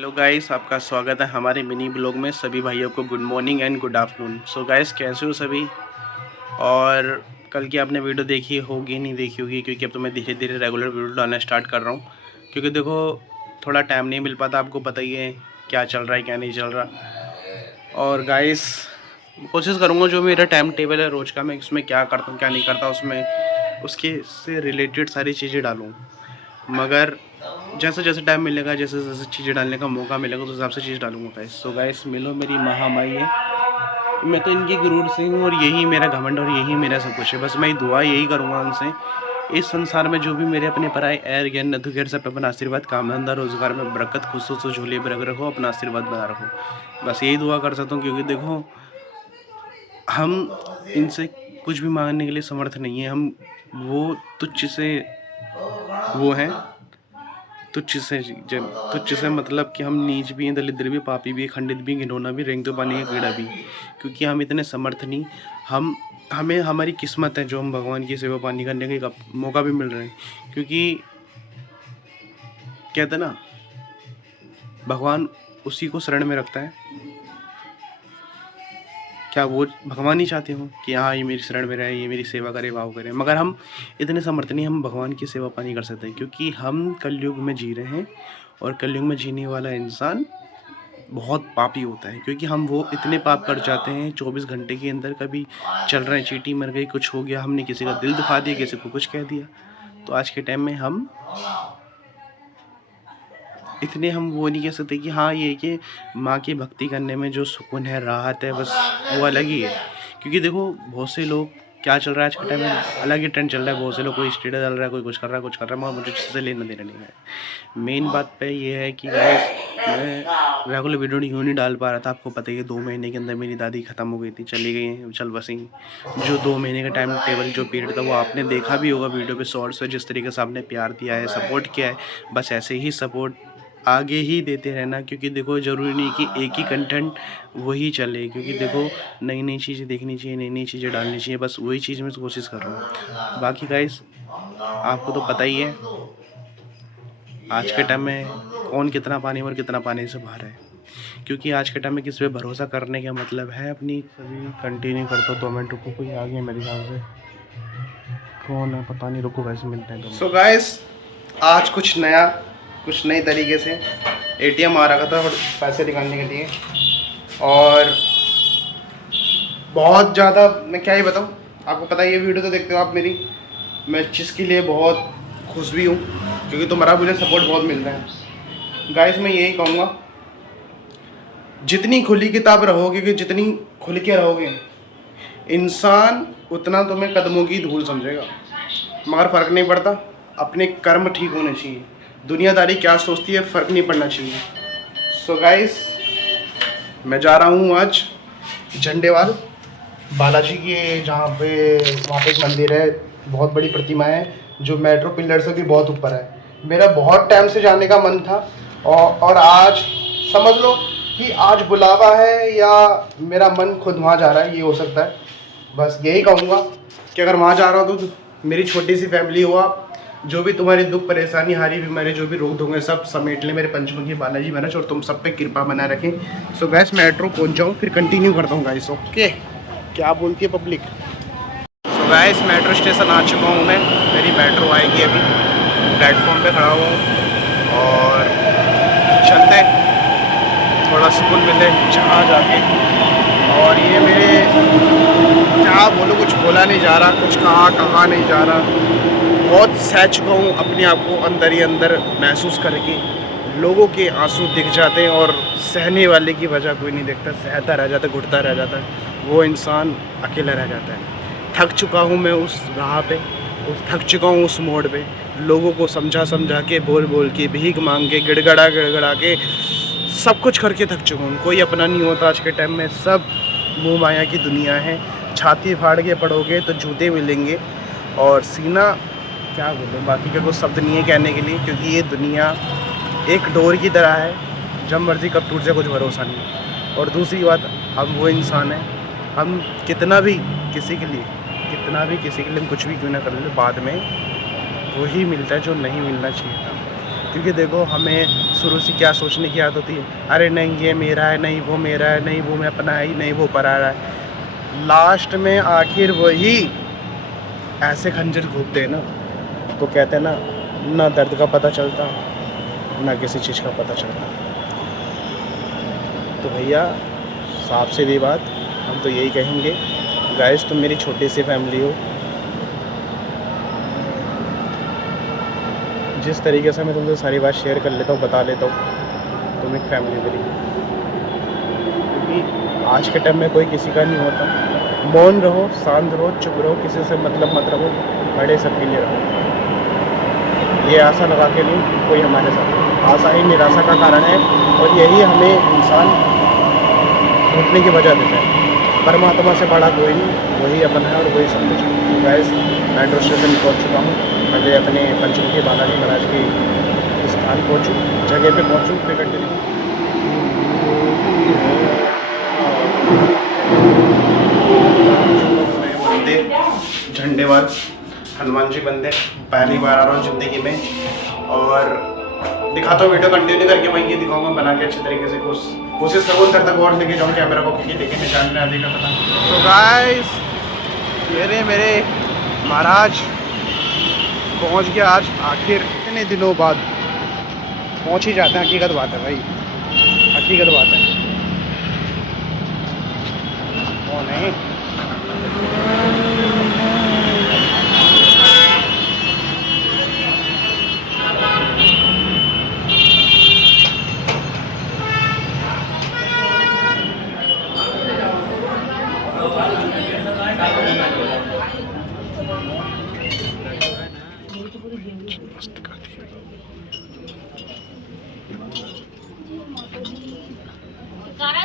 Hello guys, आपका स्वागत है हमारे मिनी ब्लॉग में। सभी भाइयों को good morning and good afternoon. So guys, कैसे हो सभी? और कल की आपने वीडियो देखी होगी, नहीं देखी होगी, क्योंकि अब तो मैं धीरे धीरे रेगुलर वीडियो डालना स्टार्ट कर रहा हूँ। क्योंकि देखो, थोड़ा टाइम नहीं मिल पाता, आपको पता ही है क्या चल रहा है क्या नहीं चल रहा। और गाइस, कोशिश करूँगा जो मेरा टाइम टेबल है रोज़ का, मैं उसमें क्या करता हूँ क्या नहीं करता, उसमें उसके से रिलेटेड सारी चीज़ें डालूँ। मगर जैसे जैसे टाइम मिलेगा, जैसे जैसे चीज़ें डालने का मौका मिलेगा, उस हिसाब से चीज़ डालूंगा गाइस। सो गाइस, मिलो मेरी महामाई है, मैं तो इनकी गुरूर से हूँ और यही मेरा घमंड और यही मेरा सब कुछ है। बस मैं दुआ यही करूँगा उनसे, इस संसार में जो भी मेरे अपने पराए एर ज्ञान नधु घेर सब अपना आशीर्वाद, काम धंधा रोजगार में बरकत, खुशो झोली बरक रखो, अपना आशीर्वाद बना रखो। बस यही दुआ कर सकता हूँ, क्योंकि देखो, हम इनसे कुछ भी मांगने के लिए समर्थ नहीं है। हम वो तुच्छ से वो हैं, तुच्छ से मतलब कि हम नीच भी हैं, दलिद्र भी, पापी भी, खंडित भी, घिनौना भी, रेंग तो पानी का कीड़ा भी, क्योंकि हम इतने समर्थ नहीं। हमें हमारी किस्मत है जो हम भगवान की सेवा पानी करने का मौका भी मिल रहा है। क्योंकि कहते हैं ना, भगवान उसी को शरण में रखता है। क्या वो भगवान ही चाहते हो कि हाँ, ये मेरी शरण में रहे, ये मेरी सेवा करे, भाव करे? मगर हम इतने समर्थ नहीं, हम भगवान की सेवा पानी कर सकते हैं, क्योंकि हम कलयुग में जी रहे हैं। और कलयुग में जीने वाला इंसान बहुत पापी होता है, क्योंकि हम वो इतने पाप कर जाते हैं 24 घंटे के अंदर। कभी चल रहे हैं, चींटी मर गई, कुछ हो गया, हमने किसी का दिल दुखा दिया, किसी को कुछ कह दिया, तो आज के टाइम में हम वो नहीं कह सकते कि हाँ, ये कि माँ की भक्ति करने में जो सुकून है, राहत है, बस वो अलग ही है। क्योंकि देखो, बहुत से लोग, क्या चल रहा है आज के टाइम में, अलग ही ट्रेंड चल रहा है। बहुत से लोग कोई स्टेटस डाल रहा है, कोई कुछ कर रहा है, कुछ कर रहा है, मगर मुझे इससे लेना देना नहीं है। मेन बात पे ये है कि मैं रेगुलर वीडियो यूँ नहीं डाल पा रहा था। आपको पता ही है, 2 महीने के अंदर मेरी दादी ख़त्म हो गई थी, चली गई हैं, चल बसी। जो 2 महीने का टाइम टेबल जो पीरियड था, वो आपने देखा भी होगा वीडियो पे, शॉर्ट्स पे, जिस तरीके से आपने प्यार दिया है, सपोर्ट किया है। बस ऐसे ही सपोर्ट आगे ही देते रहना, क्योंकि देखो, ज़रूरी नहीं कि एक ही कंटेंट वही चले, क्योंकि देखो, नई नई चीज़ें देखनी चाहिए, नई नई चीज़ें डालनी चाहिए। बस वही चीज़ मैं कोशिश कर रहा हूँ। बाकी गाइस, आपको तो पता ही है आज के टाइम में कौन कितना पानी और कितना पानी से बाहर है। क्योंकि आज के टाइम में किसी पे भरोसा करने का मतलब है अपनी। सभी कंटिन्यू करता हूँ, 2 मिनट रुको, कोई आ गया मेरे ख्याल से। कौन है पता नहीं, रुको वैसे मिलते हैं। सो गाइस, आज कुछ नया, कुछ नई तरीके से एटीएम आ रखा था और पैसे निकालने के लिए, और बहुत ज़्यादा, मैं क्या ही बताऊँ, आपको पता है, ये वीडियो तो देखते हो आप मेरी, मैं इस चीज़ के लिए बहुत खुश भी हूँ, क्योंकि तुम्हारा मुझे सपोर्ट बहुत मिल रहा है। गाइस, मैं यही कहूँगा, जितनी खुली किताब रहोगे, कि जितनी खुल के रहोगे, इंसान उतना तुम्हें कदमों की धूल समझेगा। मगर फ़र्क नहीं पड़ता, अपने कर्म ठीक होने चाहिए। दुनियादारी क्या सोचती है, फ़र्क नहीं पड़ना चाहिए। सो गाइस, मैं जा रहा हूँ आज झंडेवाल बालाजी के, जहाँ पे वहाँ पे एक मंदिर है, बहुत बड़ी प्रतिमा है, जो मेट्रो पिलर से भी बहुत ऊपर है। मेरा बहुत टाइम से जाने का मन था, और आज समझ लो कि आज बुलावा है, या मेरा मन खुद वहाँ जा रहा है, ये हो सकता है। बस यही कहूँगा कि अगर वहाँ जा रहा हूँ तो मेरी छोटी सी फैमिली हो आप, जो भी तुम्हारी दुख परेशानी, हारी बीमारी, जो भी रोग होंगे, सब समेट ले मेरे पंचमुखी बालाजी महाराज, और तुम सब पे कृपा बना रखें। सो गैस, मेट्रो पहुँच जाऊँ, फिर कंटिन्यू करता हूँ गाइस। ओके, क्या बोलती है public? So guys, metro station आ चुका हूँ मैं, मेरी मेट्रो आएगी अभी, प्लेटफॉर्म पे खड़ा हुआ हूँ, और चलते हैं, थोड़ा सुकून मिले जहाँ जाके। और ये मेरे, क्या बोलो, कुछ बोला नहीं जा रहा, कुछ कहा नहीं जा रहा। बहुत सह चुका हूँ अपने आप को अंदर ही अंदर महसूस करके। लोगों के आंसू दिख जाते हैं, और सहने वाले की वजह कोई नहीं देखता, सहता रह जाता, घुटता रह जाता है, वो इंसान अकेला रह जाता है। थक चुका हूँ मैं उस राह पे, थक चुका हूँ उस मोड़ पे, लोगों को समझा के, बोल के, भीख मांग के, गिड़गड़ा के, सब कुछ करके थक चुका हूँ। कोई अपना नहीं होता आज के टाइम में, सब मोह माया की दुनिया है। छाती फाड़ के पढ़ोगे तो जूते मिलेंगे, और सीना, क्या बोलूं, बाकी का कुछ शब्द नहीं है कहने के लिए, क्योंकि ये दुनिया एक डोर की तरह है, जब मर्जी कब टूट जाए, कुछ भरोसा नहीं। और दूसरी बात, हम वो इंसान हैं, हम कितना भी किसी के लिए कुछ भी क्यों ना कर ले, बाद में वही मिलता है जो नहीं मिलना चाहिए था। क्योंकि देखो, हमें शुरू से क्या सोचने की आदत होती है, अरे नहीं ये मेरा है, नहीं वो मेरा है, नहीं वो मैं अपना है, नहीं वो पराया है। लास्ट में आखिर वही ऐसे खंजर घूमते हैं ना, तो कहते हैं ना दर्द का पता चलता ना किसी चीज़ का पता चलता। तो भैया साफ सीधी बात हम तो यही कहेंगे, गाइस तुम मेरी छोटी सी फैमिली हो। जिस तरीके से मैं तुमसे सारी बात शेयर कर लेता हूँ, बता लेता हूँ, तुम एक फैमिली मेरी। क्योंकि आज के टाइम में कोई किसी का नहीं होता। मौन रहो, शांत रहो, चुप रहो, किसी से मतलब मत रहो, बड़े सबके लिए रहो। ये आशा लगा के नहीं कोई हमारे साथ, आशा ही निराशा का कारण है, और यही हमें इंसान घुटने की वजह देता है। परमात्मा से बड़ा कोई नहीं, वही अपन है और वही सब कुछ। तो गैस मेट्रो स्टेशन पहुँच चुका हूँ, पहले अपने पंचमुखी बालाजी महाराज के स्थान पहुँचूँ, जगह पे पहुँचूँ, फिर कंटिन्यू। मंदिर झंडेवाल हनुमान जी मंदिर पहली बार आ रहा हूँ ज़िंदगी में, और दिखाता हूँ वीडियो कंटिन्यू करके, वहीं दिखाऊंगा बना के अच्छे तरीके से। कोशिश करूँ अंदर तक और लेके जाऊँ कैमरा को, क्योंकि लेके निशान में आने का पता। तो गाइस ये रहे मेरे महाराज, पहुँच गया आज आखिर, इतने दिनों बाद पहुँच ही जाते हैं। हकीकत बात है भाई, हकीकत बात है। वो नहीं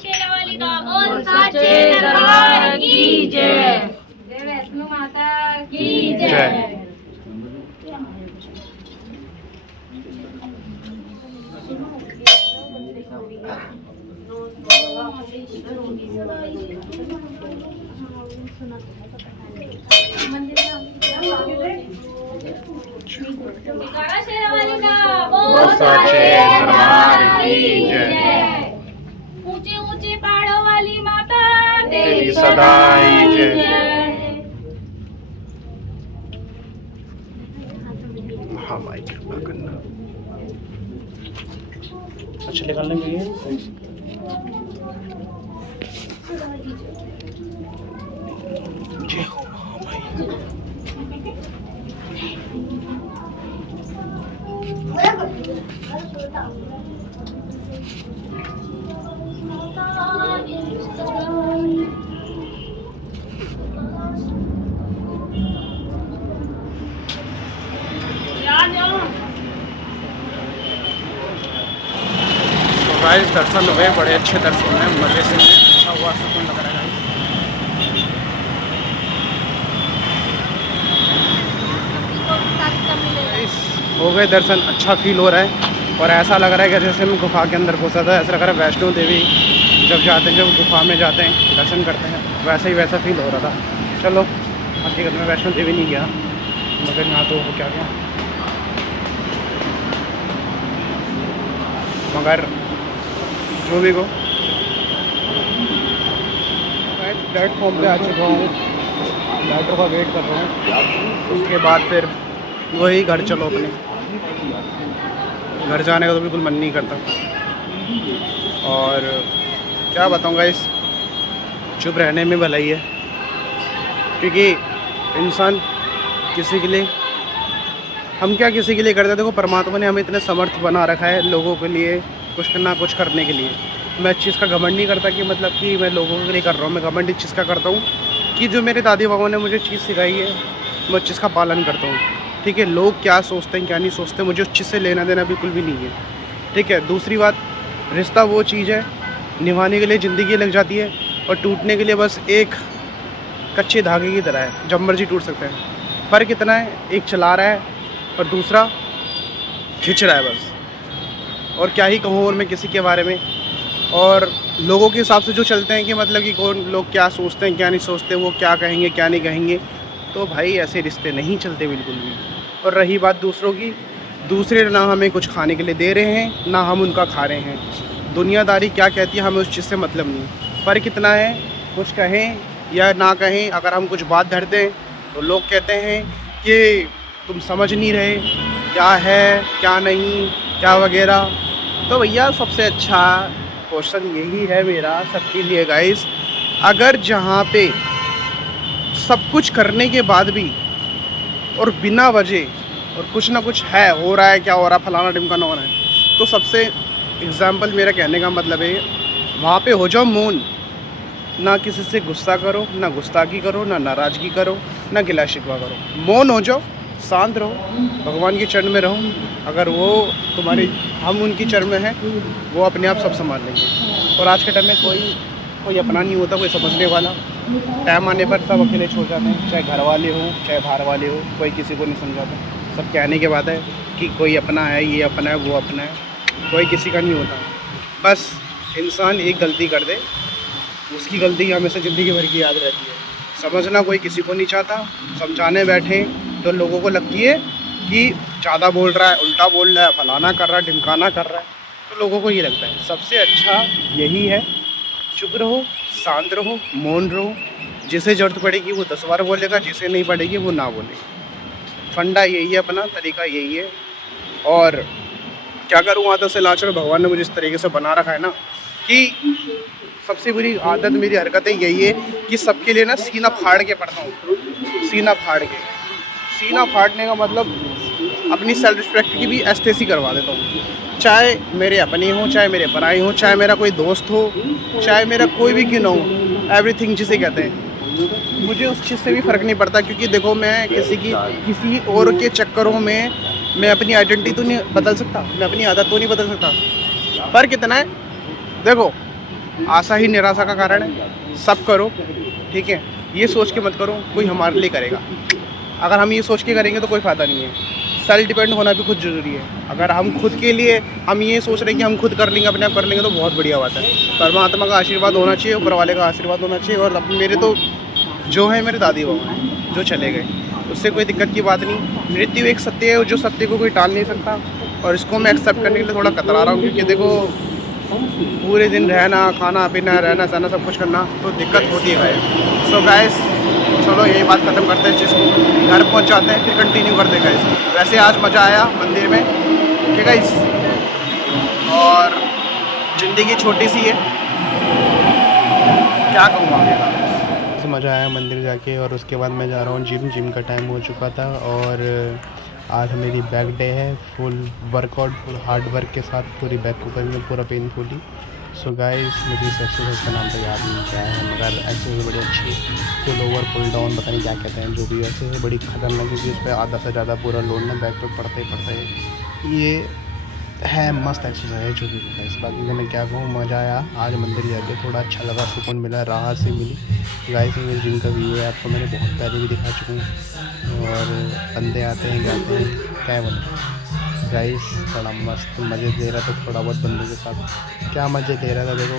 शेरावाली का बोल साचे दरबार की जय, जय वैष्णो माता की जय। शेरावाली का बोल साचे दरबार की जय। ऊंचे ऊंचे पहाड़ों वाली माता तेरी सदा ही जय। हाँ माई कृपा करना। अच्छा निकालने के लिए जय हो भाई। गाइस दर्शन हुए, बड़े अच्छे दर्शन हुए, मज़े से अच्छा हुआ, सुकून लग रहा है। गाइस हो गए दर्शन, अच्छा फील हो रहा है, और ऐसा लग रहा है कि जैसे मैं गुफा के अंदर घुसा था। ऐसा लग रहा है वैष्णो देवी जब जाते हैं, जब गुफा में जाते हैं दर्शन करते हैं, वैसा ही वैसा फील हो रहा था। चलो हकीकत में वैष्णो देवी नहीं गया, मगर यहाँ तो हो क्या गया, मगर जो भी को प्लेटफॉर्म पे आ चुका हूँ, मेट्रो का वेट कर रहा हूँ। उसके बाद फिर वही घर चलो, अपने घर जाने का तो बिल्कुल मन नहीं करता। और क्या बताऊँगा, इस चुप रहने में भलाई है, क्योंकि इंसान किसी के लिए, हम क्या किसी के लिए करते हैं। देखो परमात्मा ने हमें इतने समर्थ बना रखा है लोगों के लिए कुछ ना कुछ करने के लिए। मैं इस चीज़ का घमंड नहीं करता कि मतलब कि मैं लोगों के लिए कर रहा हूँ। मैं घमंड इस चीज़ का करता हूँ कि जो मेरे दादी बाबा ने मुझे चीज़ सिखाई है, मैं उस चीज़ का पालन करता हूँ। ठीक है, लोग क्या सोचते हैं क्या नहीं सोचते, मुझे उस चीज़ से लेना देना बिल्कुल भी नहीं है। ठीक है, दूसरी बात, रिश्ता वो चीज़ है, निभाने के लिए ज़िंदगी लग जाती है, और टूटने के लिए बस एक कच्चे धागे की तरह है, जब मर्जी टूट सकते हैं। फ़र्क इतना है, एक चला रहा है और दूसरा खिंच रहा है बस। और क्या ही कहूँ और मैं किसी के बारे में, और लोगों के हिसाब से जो चलते हैं कि मतलब कि कौन लोग क्या सोचते हैं क्या नहीं सोचते, वो क्या कहेंगे क्या नहीं कहेंगे, तो भाई ऐसे रिश्ते नहीं चलते बिल्कुल भी। और रही बात दूसरों की, दूसरे ना हमें कुछ खाने के लिए दे रहे हैं, ना हम उनका खा रहे हैं। दुनियादारी क्या कहती है हमें उस चीज़ से मतलब नहीं। फ़र्क कितना है, कुछ कहें या ना कहें, अगर हम कुछ बात धर दें तो लोग कहते हैं कि तुम समझ नहीं रहे क्या है क्या नहीं क्या वगैरह। तो भैया सबसे अच्छा क्वेश्चन यही है मेरा सबके लिए गाइस, अगर जहाँ पे सब कुछ करने के बाद भी और बिना वजह और कुछ ना कुछ है हो रहा है, क्या हो रहा है, फलाना ढिमकाना हो रहा है, तो सबसे एग्ज़ाम्पल मेरा कहने का मतलब है वहाँ पे हो जाओ मौन। ना किसी से गुस्सा करो, ना गुस्ताखी करो, ना नाराज़गी करो, ना गिला शिकवा करो। मौन हो जाओ, शांत रहो, भगवान के चरण में रहो। अगर वो तुम्हारे हम उनकी चरण में हैं, वो अपने आप सब संभाल लेंगे। और आज के टाइम में कोई अपना नहीं होता, कोई समझने वाला। टाइम आने पर सब अकेले छोड़ जाते हैं, चाहे घर वाले हो चाहे बाहर वाले हो, कोई किसी को नहीं समझाता। सब कहने के बाद है कि कोई अपना है, ये अपना है, वो अपना है, कोई किसी का नहीं होता। बस इंसान एक गलती कर दे, उसकी गलती हमेशा ज़िंदगी भर की याद रहती है। समझना कोई किसी को नहीं चाहता, समझाने बैठे तो लोगों को लगती है कि ज़्यादा बोल रहा है, उल्टा बोल रहा है, फलाना कर रहा है, ढिमकाना कर रहा है, तो लोगों को ये लगता है। सबसे अच्छा यही है, चुप रहो, शांत रहो, मौन रहो। जिसे ज़रूरत पड़ेगी वो 10 बार बोलेगा, जिसे नहीं पड़ेगी वो ना बोलेगा। फंडा यही है, अपना तरीका यही है। और क्या करूँ, आदत से लाचार भगवान ने मुझे इस तरीके से बना रखा है ना कि सबसे बुरी आदत मेरी हरकतें यही है कि सबके लिए ना सीना फाड़ के पढ़ता हूँ। सीना फाड़ के, सीना फाड़ने का मतलब अपनी सेल्फ रिस्पेक्ट की भी एस्थेसी करवा देता हूँ। चाहे मेरे अपने हों, चाहे मेरे पराए हों, चाहे मेरा कोई दोस्त हो, चाहे मेरा कोई भी क्यों ना हो, एवरीथिंग जिसे कहते हैं, मुझे उस चीज़ से भी फ़र्क नहीं पड़ता। क्योंकि देखो, मैं किसी और के चक्करों में मैं अपनी आइडेंटिटी तो नहीं बदल सकता, मैं अपनी आदत तो नहीं बदल सकता। फ़र्क कितना है, देखो, आशा ही निराशा का कारण है। सब करो, ठीक है, ये सोच के मत करो कोई हमारे लिए करेगा। अगर हम ये सोच के करेंगे तो कोई फ़ायदा नहीं है। सेल्फ डिपेंड होना भी खुद ज़रूरी है। अगर हम खुद के लिए हम ये सोच रहे हैं कि हम खुद कर लेंगे, अपने आप कर लेंगे, तो बहुत बढ़िया बात है। परमात्मा का आशीर्वाद होना चाहिए, ऊपर वाले का आशीर्वाद होना चाहिए। और मेरे तो जो है मेरे दादी बाबा हैं जो चले गए, उससे कोई दिक्कत की बात नहीं। मृत्यु एक सत्य है जो सत्य को कोई टाल नहीं सकता, और इसको मैं एक्सेप्ट करने के लिए थोड़ा कतरा रहा हूँ। क्योंकि देखो, पूरे दिन रहना, खाना पीना, रहना सहना सब कुछ करना तो दिक्कत होती है। सो गाइस, चलो यही बात ख़त्म करते हैं, जिसको घर पहुंच जाते हैं, फिर कंटिन्यू करते हैं गाइस। वैसे आज मज़ा आया मंदिर में, ओके गाइस। और ज़िंदगी छोटी सी है, क्या कहूँ आगे का। मज़ा आया मंदिर जाके। और उसके बाद मैं जा रहा हूँ जिम का टाइम हो चुका था। और आज मेरी बैक डे है, full workout, full hard work के साथ पूरी बैक को करेंगे पूरा पेनफुली। सो गाइस, मुझे इस एक्सरसाइज का नाम तो याद नहीं क्या है, मगर एक्सरसाइज बड़ी अच्छी, पुल ओवर पुल डाउन पता नहीं क्या कहते हैं, जो भी ऐसे बड़ी खतरनाक, क्योंकि उस पर आधा से ज़्यादा पूरा लोड ना बैक पे पड़ते ये है मस्त एक्सरसाइज है जो भी गाइस। बाकी का मैं क्या कहूँ, मज़ा आया आज मंदिर जाके, थोड़ा अच्छा लगा, सुकून मिला, राहत से मिली गाइस। मेरे जिम का व्यू है, आपको मैंने बहुत पहले भी दिखा चुका हूँ। और बंदे आते हैं जाते हैं, क्या बोलते गाइस, थोड़ा मस्त मज़े ले रहा था, थोड़ा बहुत बंदों के साथ क्या मज़े ले रहा था। देखो,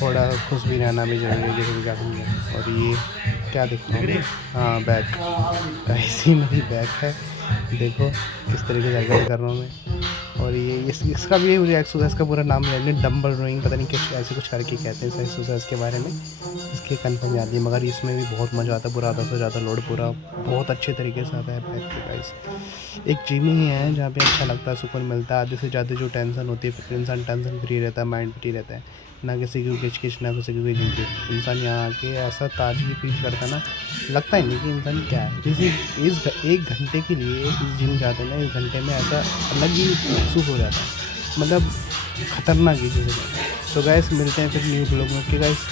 थोड़ा खुश भी रहना भी चाहिए, जैसे भी क्या करूँगा। और ये क्या देख रहा हूँ, हाँ बैक गाइस, ही मेरी बैक है, देखो किस तरीके से एक्सरसाइज कर रहा हूँ मैं। और ये इसका भी मुझे एक्सरसाइज का पूरा नाम है डंबल रोइंग, पता नहीं किस ऐसे कुछ करके कहते हैं इस एक्सरसाइज के बारे में, इसके कंफर्म याद नहीं। मगर इसमें भी बहुत मज़ा आता है, पूरा आधा से ज़्यादा लोड पूरा बहुत अच्छे तरीके से आता है बैक पे गाइस। एक जिम ही है जहाँ पे अच्छा लगता है, सुकून मिलता है। आधे से ज़्यादा जो टेंशन होती है, फिर इंसान टेंशन फ्री रहता है, माइंड फ्री रहता है, ना किसी की किचकिच, ना किसी की झिझक। इंसान यहाँ आके ऐसा ताजगी फील करता है ना, लगता ही नहीं कि इंसान क्या है। इस 1 घंटे के लिए इस जिम जाते हैं ना, 1 घंटे में ऐसा अलग ही महसूस हो जाता है, मतलब खतरनाक ही चीज़ है। सो गाइस, मिलते हैं फिर न्यू ब्लॉग में, ओके गाइस।